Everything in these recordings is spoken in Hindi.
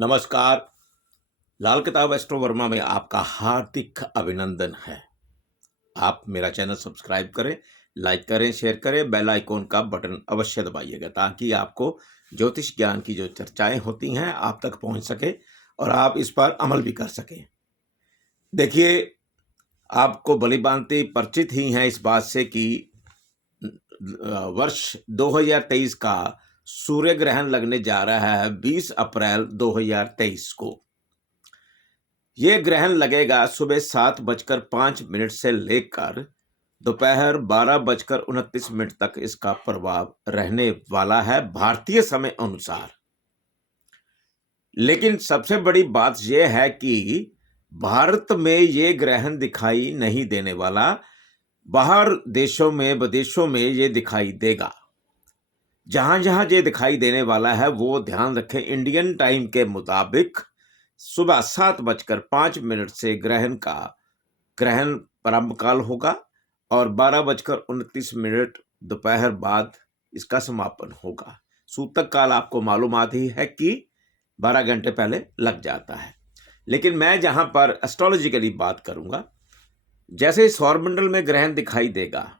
नमस्कार। लाल किताब एस्ट्रो वर्मा में आपका हार्दिक अभिनंदन है। आप मेरा चैनल सब्सक्राइब करें, लाइक करें, शेयर करें, बेल आइकॉन का बटन अवश्य दबाइएगा ताकि आपको ज्योतिष ज्ञान की जो चर्चाएं होती हैं आप तक पहुंच सके और आप इस पर अमल भी कर सकें। देखिए, आपको भलीभांति परिचित ही हैं इस बात से कि वर्ष 2023 का सूर्य ग्रहण लगने जा रहा है 20 अप्रैल 2023 को। ये ग्रहण लगेगा सुबह 7:05 से लेकर दोपहर 12:29 तक इसका प्रभाव रहने वाला है भारतीय समय अनुसार। लेकिन सबसे बड़ी बात यह है कि भारत में ये ग्रहण दिखाई नहीं देने वाला, बाहर देशों में विदेशों में ये दिखाई देगा। जहां जहां ये दिखाई देने वाला है वो ध्यान रखें, इंडियन टाइम के मुताबिक सुबह 7:05 से ग्रहण प्रारंभ काल होगा और 12:29 दोपहर बाद इसका समापन होगा। सूतक काल आपको मालूमात ही है कि 12 घंटे पहले लग जाता है। लेकिन मैं जहां पर एस्ट्रोलॉजिकली बात करूंगा, जैसे सौरमंडल में ग्रहण दिखाई देगा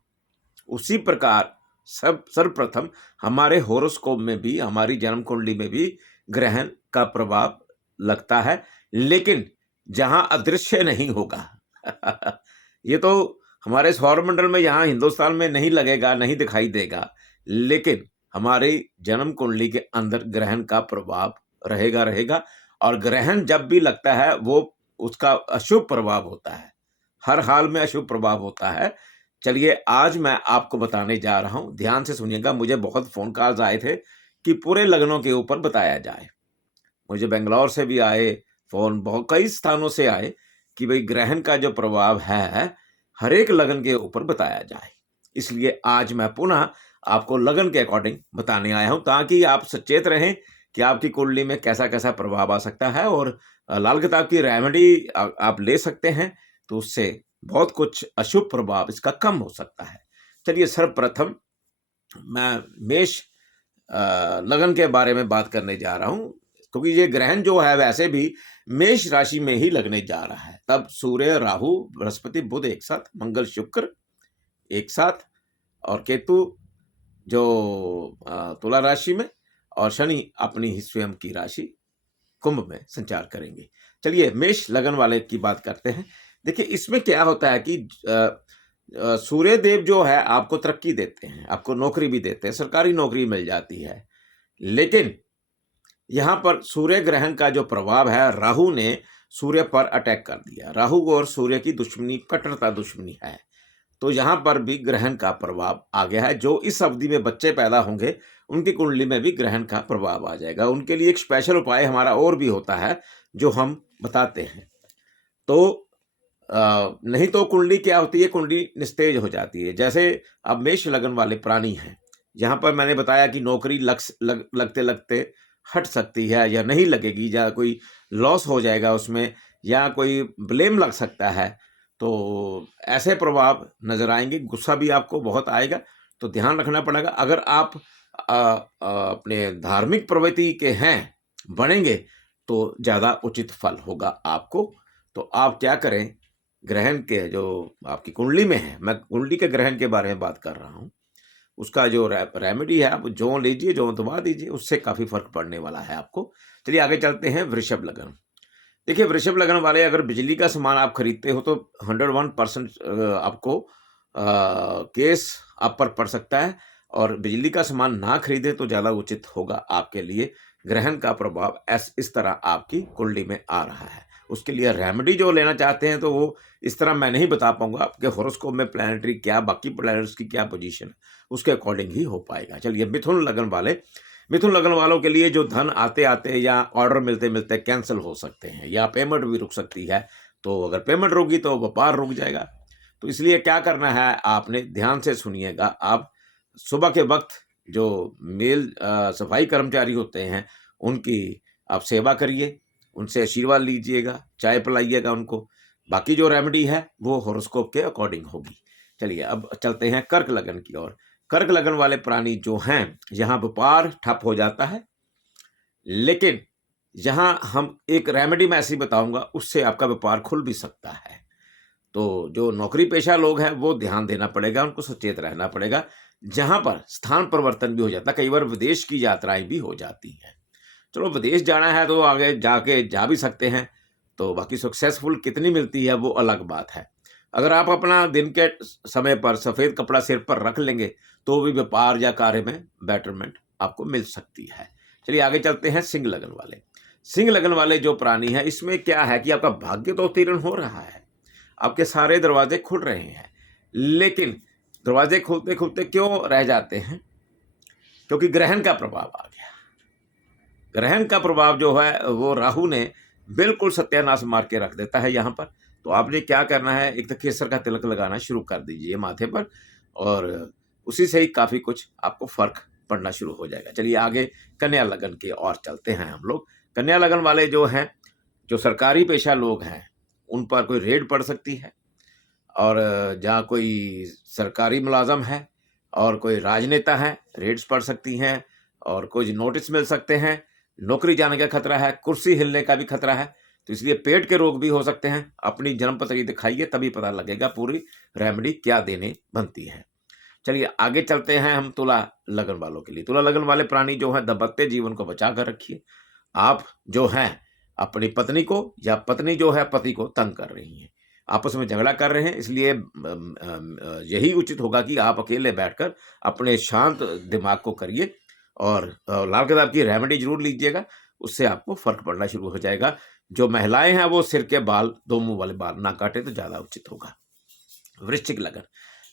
उसी प्रकार सर्वप्रथम हमारे होरोस्कोप में भी, हमारी जन्म कुंडली में भी ग्रहण का प्रभाव लगता है, लेकिन जहां अदृश्य नहीं होगा। ये तो हमारे सौरमंडल में यहाँ हिंदुस्तान में नहीं लगेगा, नहीं दिखाई देगा, लेकिन हमारी जन्म कुंडली के अंदर ग्रहण का प्रभाव रहेगा। और ग्रहण जब भी लगता है वो उसका अशुभ प्रभाव होता है, हर हाल में अशुभ प्रभाव होता है। चलिए, आज मैं आपको बताने जा रहा हूं, ध्यान से सुनिएगा। मुझे बहुत फोन कॉल्स आए थे कि पूरे लग्नों के ऊपर बताया जाए। मुझे बेंगलोर से भी आए फोन, बहुत कई स्थानों से आए कि भाई ग्रहण का जो प्रभाव है हर एक लगन के ऊपर बताया जाए। इसलिए आज मैं पुनः आपको लगन के अकॉर्डिंग बताने आया हूं ताकि आप सचेत रहें कि आपकी कुंडली में कैसा कैसा प्रभाव आ सकता है। और लाल किताब की रेमेडी आप ले सकते हैं, तो उससे बहुत कुछ अशुभ प्रभाव इसका कम हो सकता है। चलिए, सर्वप्रथम मैं मेष लगन के बारे में बात करने जा रहा हूं, क्योंकि ये ग्रहण जो है वैसे भी मेष राशि में ही लगने जा रहा है। तब सूर्य, राहु, बृहस्पति, बुध एक साथ, मंगल, शुक्र एक साथ और केतु जो तुला राशि में और शनि अपनी ही स्वयं की राशि कुंभ में संचार करेंगे। चलिए, मेष लगन वाले की बात करते हैं। देखिए, इसमें क्या होता है कि सूर्य देव जो है आपको तरक्की देते हैं, आपको नौकरी भी देते हैं, सरकारी नौकरी मिल जाती है। लेकिन यहां पर सूर्य ग्रहण का जो प्रभाव है, राहु ने सूर्य पर अटैक कर दिया। राहु और सूर्य की दुश्मनी, कट्टरता दुश्मनी है, तो यहां पर भी ग्रहण का प्रभाव आ गया है। जो इस अवधि में बच्चे पैदा होंगे उनकी कुंडली में भी ग्रहण का प्रभाव आ जाएगा। उनके लिए एक स्पेशल उपाय हमारा और भी होता है जो हम बताते हैं। तो नहीं तो कुंडली क्या होती है, कुंडली निस्तेज हो जाती है। जैसे अब मेष लगन वाले प्राणी हैं, यहाँ पर मैंने बताया कि नौकरी लगते लगते हट सकती है या नहीं लगेगी, या कोई लॉस हो जाएगा उसमें, या कोई ब्लेम लग सकता है। तो ऐसे प्रभाव नजर आएंगे। गुस्सा भी आपको बहुत आएगा, तो ध्यान रखना पड़ेगा। अगर आप अपने धार्मिक प्रवृत्ति के हैं, बनेंगे, तो ज्यादा उचित फल होगा आपको। तो आप क्या करें, ग्रहण के जो आपकी कुंडली में है, मैं कुंडली के ग्रहण के बारे में बात कर रहा हूं, उसका जो रेमेडी है आप जो लीजिए, जो दवा दीजिए, उससे काफी फर्क पड़ने वाला है आपको। चलिए आगे चलते हैं। वृषभ लगन। देखिए, वृषभ लगन वाले अगर बिजली का सामान आप खरीदते हो तो 101% आपको केस आप पर पड़ सकता है, और बिजली का सामान ना खरीदे तो ज्यादा उचित होगा आपके लिए। ग्रहण का प्रभाव इस तरह आपकी कुंडली में आ रहा है। उसके लिए रेमेडी जो लेना चाहते हैं तो वो इस तरह मैं नहीं बता पाऊंगा। आपके होरोस्कोप में प्लैनेटरी क्या, बाकी प्लैनेट्स की क्या पोजीशन है, उसके अकॉर्डिंग ही हो पाएगा। चलिए, मिथुन लगन वाले। मिथुन लगन वालों के लिए जो धन आते आते या ऑर्डर मिलते मिलते कैंसिल हो सकते हैं, या पेमेंट भी रुक सकती है। तो अगर पेमेंट रुकी तो व्यापार रुक जाएगा। तो इसलिए क्या करना है, आपने ध्यान से सुनिएगा। आप सुबह के वक्त जो मेल सफाई कर्मचारी होते हैं उनकी आप सेवा करिए, उनसे आशीर्वाद लीजिएगा, चाय पिलाइएगा उनको। बाकी जो रेमेडी है वो होरोस्कोप के अकॉर्डिंग होगी। चलिए, अब चलते हैं कर्क लगन की ओर। कर्क लगन वाले प्राणी जो हैं, यहाँ व्यापार ठप हो जाता है, लेकिन यहाँ हम एक रेमेडी मैं ऐसी बताऊँगा, उससे आपका व्यापार खुल भी सकता है। तो जो नौकरी पेशा लोग हैं, वो ध्यान देना पड़ेगा, उनको सचेत रहना पड़ेगा। जहाँ पर स्थान परिवर्तन भी हो जाता है, कई बार विदेश की यात्राएँ भी हो जाती हैं। चलो विदेश जाना है तो आगे जाके जा भी सकते हैं, तो बाकी सक्सेसफुल कितनी मिलती है वो अलग बात है। अगर आप अपना दिन के समय पर सफ़ेद कपड़ा सिर पर रख लेंगे, तो भी व्यापार या कार्य में बेटरमेंट आपको मिल सकती है। चलिए आगे चलते हैं सिंह लगन वाले। सिंह लगन वाले जो प्राणी हैं, इसमें क्या है कि आपका भाग्य तो उत्तीर्ण हो रहा है, आपके सारे दरवाजे खुल रहे हैं, लेकिन दरवाजे खुलते-खुलते क्यों रह जाते हैं? क्योंकि ग्रहण का प्रभाव आ गया। ग्रहण का प्रभाव जो है वो राहु ने बिल्कुल सत्यानाश मार के रख देता है यहाँ पर। तो आपने क्या करना है, एक तो केसर का तिलक लगाना शुरू कर दीजिए माथे पर और उसी से ही काफ़ी कुछ आपको फ़र्क पड़ना शुरू हो जाएगा। चलिए आगे कन्या लगन की ओर चलते हैं हम लोग। कन्या लगन वाले जो हैं, जो सरकारी पेशा लोग हैं, उन पर कोई रेड पड़ सकती है और जहाँ कोई सरकारी मुलाज़म है और कोई राजनेता है, रेड्स पड़ सकती हैं और कुछ नोटिस मिल सकते हैं, नौकरी जाने का खतरा है, कुर्सी हिलने का भी खतरा है, तो इसलिए पेट के रोग भी हो सकते हैं। अपनी जन्मपत्री दिखाइए तभी पता लगेगा पूरी रेमेडी क्या देने बनती है। चलिए आगे चलते हैं हम तुला लगन वालों के लिए। तुला लगन वाले प्राणी जो हैं, दाम्पत्य जीवन को बचा कर रखिए। आप जो हैं, अपनी पत्नी को या पत्नी जो है पति को तंग कर रही हैं, आपस में झगड़ा कर रहे हैं, इसलिए यही उचित होगा कि आप अकेले बैठकर अपने शांत दिमाग को करिए और लाल किताब की रेमेडी ज़रूर लीजिएगा, उससे आपको फ़र्क पड़ना शुरू हो जाएगा। जो महिलाएँ हैं, वो सिर के बाल, 2 मुँह वाले बाल ना काटें तो ज़्यादा उचित होगा। वृश्चिक लगन।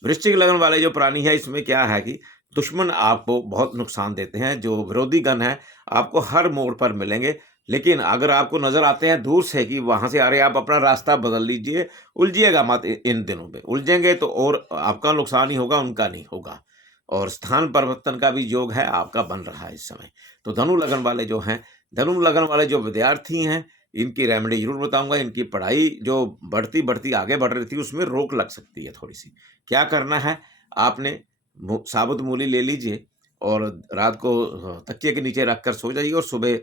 वृश्चिक लगन वाले जो प्राणी हैं, इसमें क्या है कि दुश्मन आपको बहुत नुकसान देते हैं, जो विरोधी गण हैं, आपको हर मोड़ पर मिलेंगे। लेकिन अगर आपको नज़र आते हैं दूर से कि वहाँ से आ रहे हैं, आप अपना रास्ता बदल लीजिए, उलझिएगा मत इन दिनों में। उलझेंगे तो और आपका नुकसान ही होगा, उनका नहीं होगा। और स्थान परिवर्तन का भी योग है, आपका बन रहा है इस समय। तो धनु लगन वाले जो हैं, धनु लगन वाले जो विद्यार्थी हैं, इनकी रेमेडी ज़रूर बताऊँगा। इनकी पढ़ाई जो बढ़ती-बढ़ती आगे बढ़ रही थी, उसमें रोक लग सकती है थोड़ी-सी। क्या करना है, आपने साबुत मूली ले लीजिए और रात को तकिए के नीचे रखकर सो जाइए और सुबह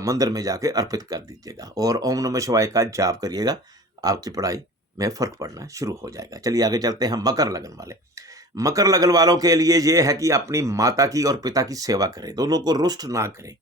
मंदिर में जाके अर्पित कर दीजिएगा और ओम नमः शिवाय का जाप करिएगा, आपकी पढ़ाई में फ़र्क पड़ना शुरू हो जाएगा। चलिए आगे चलते हैं मकर लगन वाले। मकर लगन वालों के लिए ये है कि अपनी माता की और पिता की सेवा करें, दोनों को रुष्ट ना करें।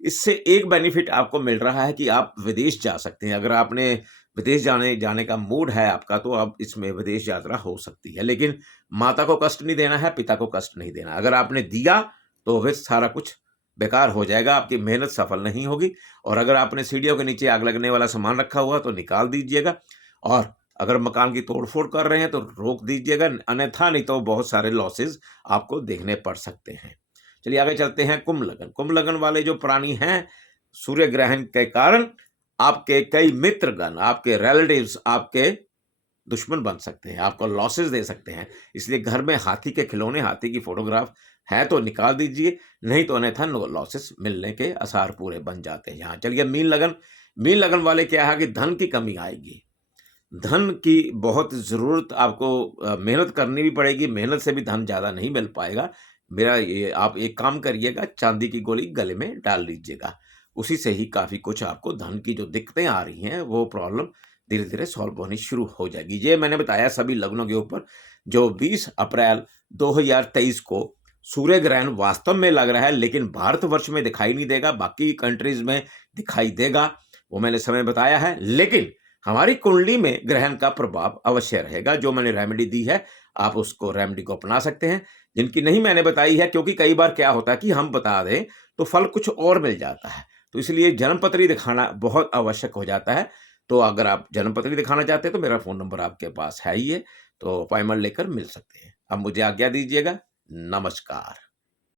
इससे एक बेनिफिट आपको मिल रहा है कि आप विदेश जा सकते हैं। अगर आपने विदेश जाने जाने का मूड है आपका, तो अब इसमें विदेश यात्रा हो सकती है। लेकिन माता को कष्ट नहीं देना है, पिता को कष्ट नहीं देना। अगर आपने दिया, तो फिर सारा कुछ बेकार हो जाएगा, आपकी मेहनत सफल नहीं होगी और अगर आपने सीढ़ियों के नीचे आग लगने वाला सामान रखा हुआ, तो निकाल दीजिएगा और अगर मकान की तोड़-फोड़ कर रहे हैं, तो रोक दीजिएगा, अन्यथा नहीं तो बहुत सारे लॉसेस आपको देखने पड़ सकते हैं। चलिए आगे चलते हैं कुंभ लगन। कुंभ लगन वाले जो प्राणी हैं, सूर्य ग्रहण के कारण आपके कई मित्रगण, आपके रिलेटिव्स आपके दुश्मन बन सकते हैं, आपको लॉसेस दे सकते हैं। इसलिए घर में हाथी के खिलौने, हाथी की फ़ोटोग्राफ है तो निकाल दीजिए, नहीं तो अन्यथा नो लॉसेस मिलने के आसार पूरे बन जाते हैं यहाँ। चलिए मीन लगन। मीन लगन वाले क्या है कि धन की कमी आएगी। धन की बहुत ज़रूरत आपको मेहनत करनी भी पड़ेगी, मेहनत से भी धन ज़्यादा नहीं मिल पाएगा। मेरा ये आप एक काम करिएगा, चांदी की गोली गले में डाल लीजिएगा। उसी से ही काफ़ी कुछ आपको धन की जो दिक्कतें आ रही हैं, वो प्रॉब्लम धीरे-धीरे सॉल्व होनी शुरू हो जाएगी। ये मैंने बताया सभी लग्नों के ऊपर, जो 20 अप्रैल 2023 को सूर्य ग्रहण वास्तव में लग रहा है, लेकिन भारतवर्ष में दिखाई नहीं देगा, बाकी कंट्रीज़ में दिखाई देगा, वो मैंने समय बताया है। लेकिन हमारी कुंडली में ग्रहण का प्रभाव अवश्य रहेगा। जो मैंने रेमेडी दी है, आप उसको रेमेडी को अपना सकते हैं। जिनकी नहीं मैंने बताई है, क्योंकि कई बार क्या होता है कि हम बता दें, तो फल कुछ और मिल जाता है। तो इसलिए जन्मपत्री दिखाना बहुत आवश्यक हो जाता है। तो अगर आप जन्मपत्री दिखाना चाहते हैं, तो मेरा फ़ोन नंबर आपके पास है ही है, तो अपॉइंटमेंट लेकर मिल सकते हैं। अब मुझे आज्ञा दीजिएगा। नमस्कार।